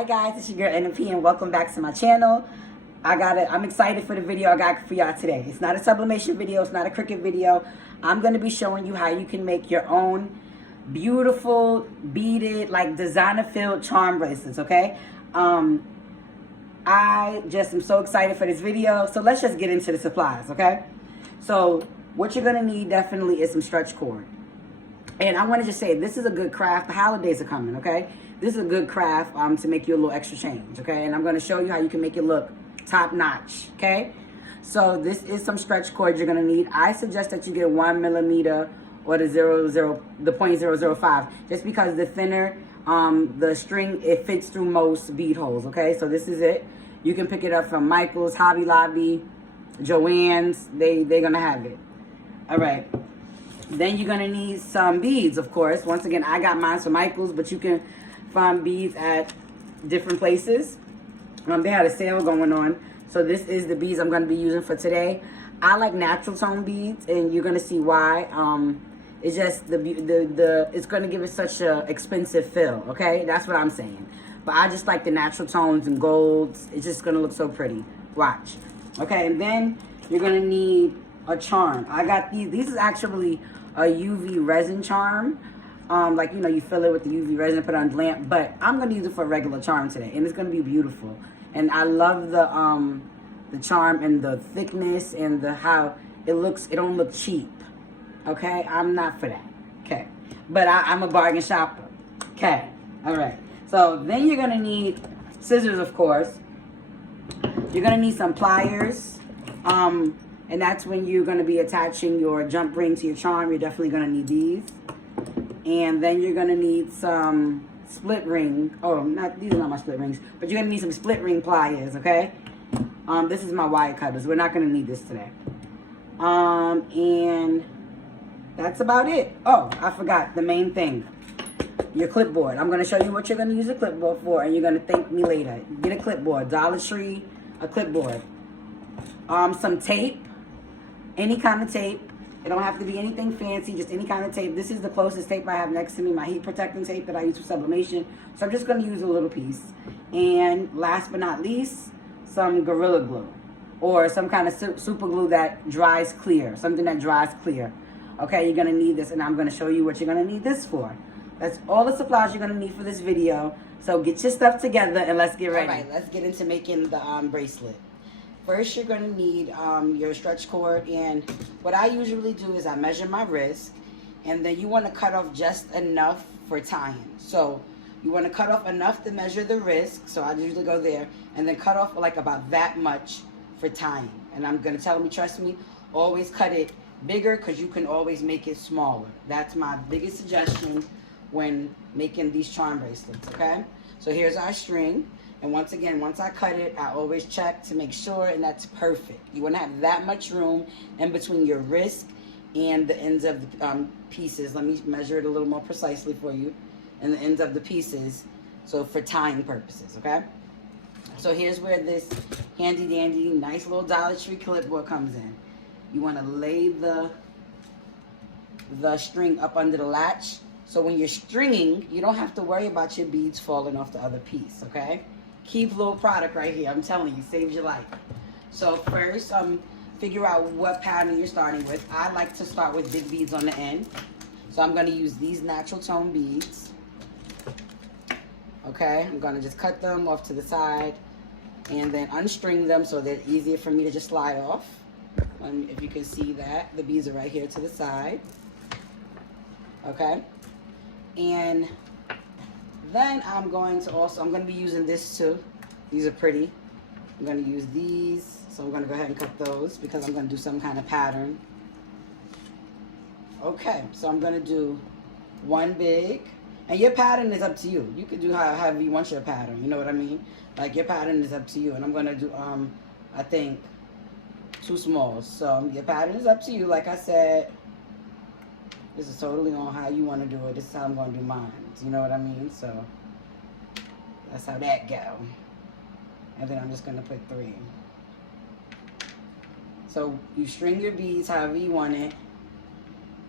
Hi guys, it's your girl NP and welcome back to my channel. I'm excited for the video I got for y'all today. It's not a sublimation video, it's not a Cricut video. I'm going to be showing you how you can make your own beautiful beaded, like designer filled charm bracelets, okay? I just am so excited for this video. So let's just get into the supplies, okay? So what you're going to need definitely is some stretch cord. And I want to just say, this is a good craft. The holidays are coming, okay? This is a good craft to make you a little extra change, okay? And I'm going to show you how you can make it look top notch, okay? So this is some stretch cord you're going to need. I suggest that you get 1 millimeter or the 0.005, just because the thinner the string, it fits through most bead holes, okay? So this is it. You can pick it up from Michael's, Hobby Lobby, Joann's. They're going to have it. All right. Then you're going to need some beads, of course. Once again, I got mine from Michael's, but you can find beads at different places. They had a sale going on. So this is the beads I'm going to be using for today. I like natural tone beads, and you're going to see why. It's just it's going to give it such a expensive feel, okay? That's what I'm saying. But I just like the natural tones and golds. It's just going to look so pretty. Watch. Okay, and then you're going to need a charm. I got these. These is actually a UV resin charm. Like, you know, you fill it with the UV resin and put it on the lamp. But I'm going to use it for a regular charm today. And it's going to be beautiful. And I love the charm and the thickness and how it looks. It don't look cheap. Okay? I'm not for that. Okay? But I'm a bargain shopper. Okay? All right. So then you're going to need scissors, of course. You're going to need some pliers. And that's when you're going to be attaching your jump ring to your charm. You're definitely going to need these. And then you're going to need some split ring. Oh, these are not my split rings. But you're going to need some split ring pliers, okay? This is my wire cutters. We're not going to need this today. And that's about it. Oh, I forgot the main thing. Your clipboard. I'm going to show you what you're going to use a clipboard for. And you're going to thank me later. Get a clipboard. Dollar Tree, a clipboard. Some tape. Any kind of tape. It don't have to be anything fancy, just any kind of tape. This is the closest tape I have next to me, my heat protecting tape that I use for sublimation. So I'm just going to use a little piece. And last but not least, some Gorilla Glue. Or some kind of super glue that dries clear. Something that dries clear. Okay, you're going to need this, and I'm going to show you what you're going to need this for. That's all the supplies you're going to need for this video. So get your stuff together and let's get ready. All right, let's get into making the bracelet. First, you're going to need your stretch cord, and what I usually do is I measure my wrist, and then you want to cut off just enough for tying. So you want to cut off enough to measure the wrist, so I usually go there, and then cut off like about that much for tying. And I'm going to tell me, trust me, always cut it bigger because you can always make it smaller. That's my biggest suggestion when making these charm bracelets, okay? So here's our string. And once again, once I cut it, I always check to make sure, and that's perfect. You want to have that much room in between your wrist and the ends of the pieces. Let me measure it a little more precisely for you. And the ends of the pieces, so for tying purposes, okay? So here's where this handy dandy, nice little Dollar Tree clipboard comes in. You want to lay the string up under the latch. So when you're stringing, you don't have to worry about your beads falling off the other piece, okay? Keep little product right here. I'm telling you, saves your life. So first, figure out what pattern you're starting with. I like to start with big beads on the end. So I'm going to use these natural tone beads. Okay, I'm going to just cut them off to the side and then unstring them so they're easier for me to just slide off. If you can see that, the beads are right here to the side. Okay, and then I'm going to be using this too. These are pretty. I'm going to use these. So I'm going to go ahead and cut those because I'm going to do some kind of pattern. Okay, so I'm going to do one big. And your pattern is up to you. You can do however you want your pattern. You know what I mean? Like, your pattern is up to you. And I'm going to do, I think, 2 smalls. So your pattern is up to you. Like I said, this is totally on how you want to do it. This is how I'm going to do mine. You know what I mean? So that's how that go. And then I'm just going to put 3. So you string your beads however you want it.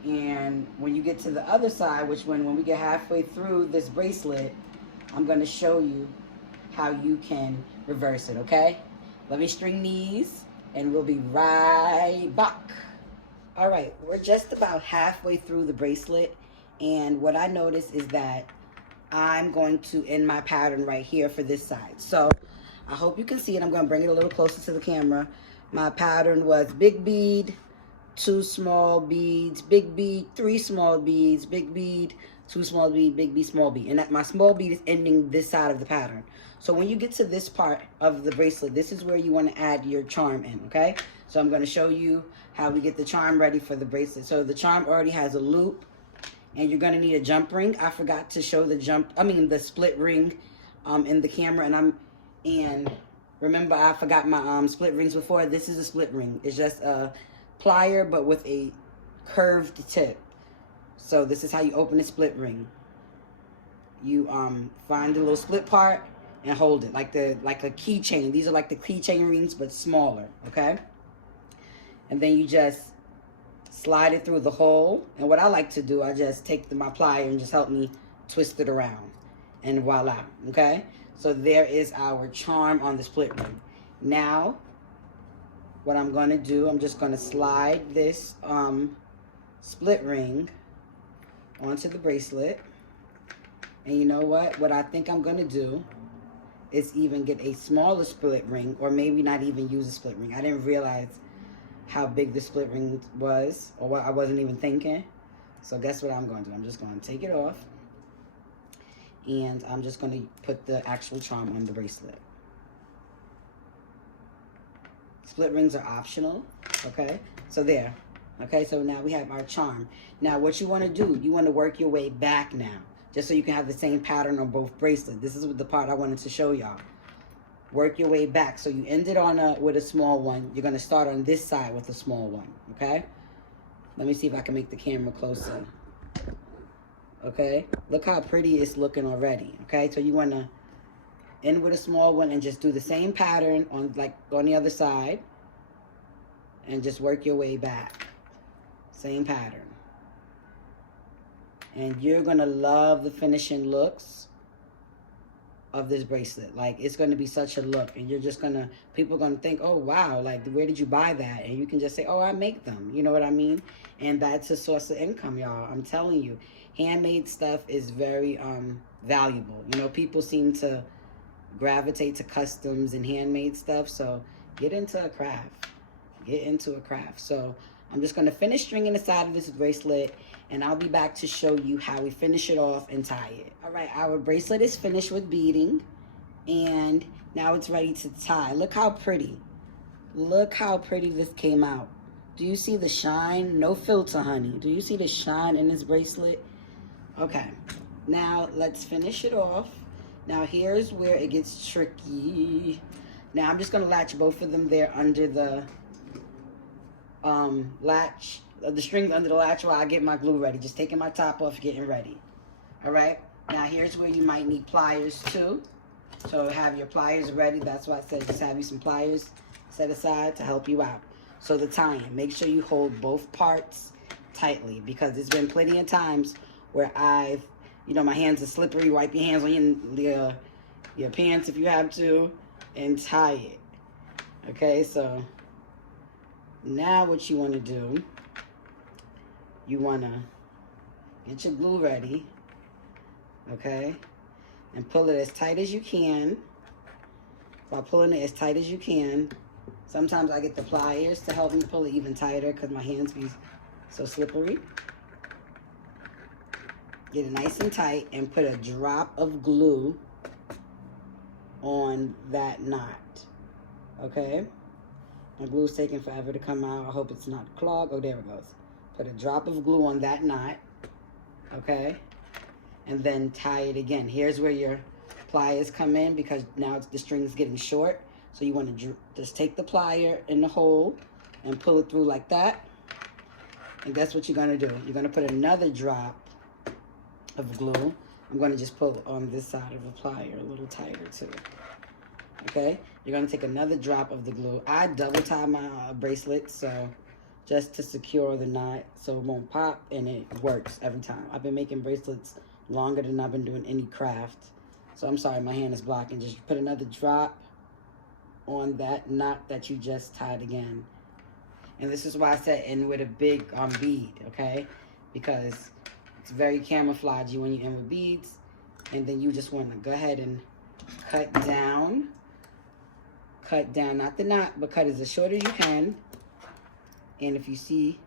And when you get to the other side, which when we get halfway through this bracelet, I'm going to show you how you can reverse it, okay? Let me string these and we'll be right back. All right, we're just about halfway through the bracelet, and what I noticed is that I'm going to end my pattern right here for this side. So I hope you can see it. I'm going to bring it a little closer to the camera. My pattern was big bead, 2 small beads, big bead, 3 small beads, big bead, 2 small bead, big bead, small bead. And that my small bead is ending this side of the pattern. So when you get to this part of the bracelet, this is where you want to add your charm in, okay? So I'm going to show you how we get the charm ready for the bracelet. So the charm already has a loop, and you're going to need a jump ring. I forgot to show the split ring in the camera, and remember I forgot my split rings before. This is a split ring. It's just a plier but with a curved tip. So this is how you open a split ring. You find the little split part and hold it like a keychain. These are like the keychain rings but smaller, okay? And then you just slide it through the hole. And what I like to do, I just take my plier and just help me twist it around, and voila, okay? So there is our charm on the split ring. Now what I'm going to do, I'm just going to slide this split ring onto the bracelet. And you know what I think I'm going to do is even get a smaller split ring, or maybe not even use a split ring. I didn't realize how big the split ring was, or what I wasn't even thinking. So guess what I'm going to do? I'm just going to take it off, and I'm just going to put the actual charm on the bracelet. Split rings are optional, okay? So there, okay? So now we have our charm. Now what you want to do, you want to work your way back now, just so you can have the same pattern on both bracelets. This is the part I wanted to show y'all. Work your way back. So you ended on with a small one. You're going to start on this side with a small one, okay? Let me see if I can make the camera closer. Okay? Look how pretty it's looking already, okay? So you want to end with a small one and just do the same pattern on the other side, and just work your way back. Same pattern. And you're going to love the finishing looks of this bracelet. Like, it's going to be such a look, and you're just going to, people are going to think, oh wow, like, where did you buy that? And you can just say, oh, I make them. You know what I mean? And that's a source of income, y'all. I'm telling you, handmade stuff is very valuable. You know, people seem to gravitate to customs and handmade stuff, so get into a craft. Get into a craft. So I'm just going to finish stringing the side of this bracelet, and I'll be back to show you how we finish it off and tie it. All right, our bracelet is finished with beading, and now it's ready to tie. Look how pretty. Look how pretty this came out. Do you see the shine? No filter, honey. Do you see the shine in this bracelet? Okay, now let's finish it off. Now here's where it gets tricky. Now I'm just going to latch both of them there under the latch, the strings under the latch, while I get my glue ready. Just taking my top off, getting ready. All right, now here's where you might need pliers too. So have your pliers ready. That's why I said just have you some pliers set aside to help you out. So the tying, make sure you hold both parts tightly, because there's been plenty of times where my hands are slippery. Wipe your hands on your pants if you have to, and tie it. Okay, so now what you want to do, you want to get your glue ready, okay, and pull it as tight as you can. By pulling it as tight as you can, sometimes I get the pliers to help me pull it even tighter because my hands be so slippery. Get it nice and tight, and put a drop of glue on that knot, okay? My glue's taking forever to come out. I hope it's not clogged. Oh, there it goes. Put a drop of glue on that knot, okay? And then tie it again. Here's where your pliers come in, because now the string's getting short. So you want to just take the plier in the hole and pull it through like that. And guess what you're going to do? You're going to put another drop of glue. I'm going to just pull on this side of the plier a little tighter too. Okay, you're going to take another drop of the glue. I double tie my bracelet, so just to secure the knot so it won't pop, and it works every time. I've been making bracelets longer than I've been doing any craft, So I'm sorry, my hand is blocking. Just put another drop on that knot that you just tied again. And this is why I said end with a big bead, okay? Because it's very camouflagey when you end with beads. And then you just want to go ahead and cut down. Cut down, not the knot, but cut it as short as you can. And if you see,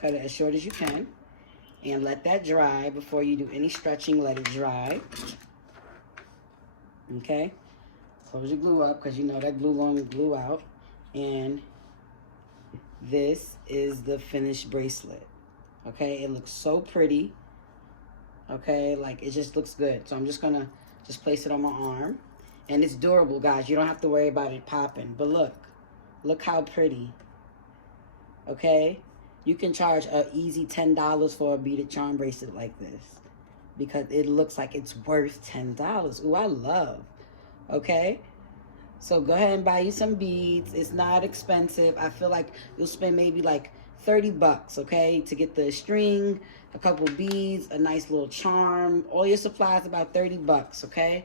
cut it as short as you can. And let that dry before you do any stretching. Let it dry. Okay? Close your glue up because you know that glue going to glue out. And this is the finished bracelet. Okay? It looks so pretty. Okay? Like, it just looks good. So I'm just going to just place it on my arm. And it's durable, guys. You don't have to worry about it popping. But look. Look how pretty. Okay? You can charge an easy $10 for a beaded charm bracelet like this. Because it looks like it's worth $10. Ooh, I love. Okay? So go ahead and buy you some beads. It's not expensive. I feel like you'll spend maybe like 30 bucks, okay? To get the string, a couple beads, a nice little charm. All your supplies about 30 bucks, okay?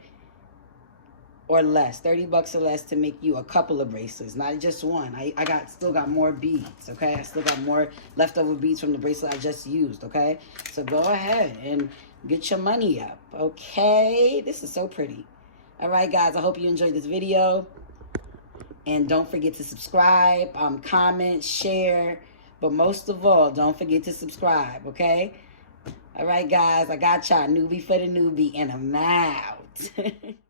Or less, 30 bucks or less to make you a couple of bracelets, not just one. I still got more beads, okay? I still got more leftover beads from the bracelet I just used, okay? So go ahead and get your money up, okay? This is so pretty. All right, guys, I hope you enjoyed this video. And don't forget to subscribe, comment, share. But most of all, don't forget to subscribe, okay? All right, guys, I got y'all. Newbie for the newbie, and I'm out.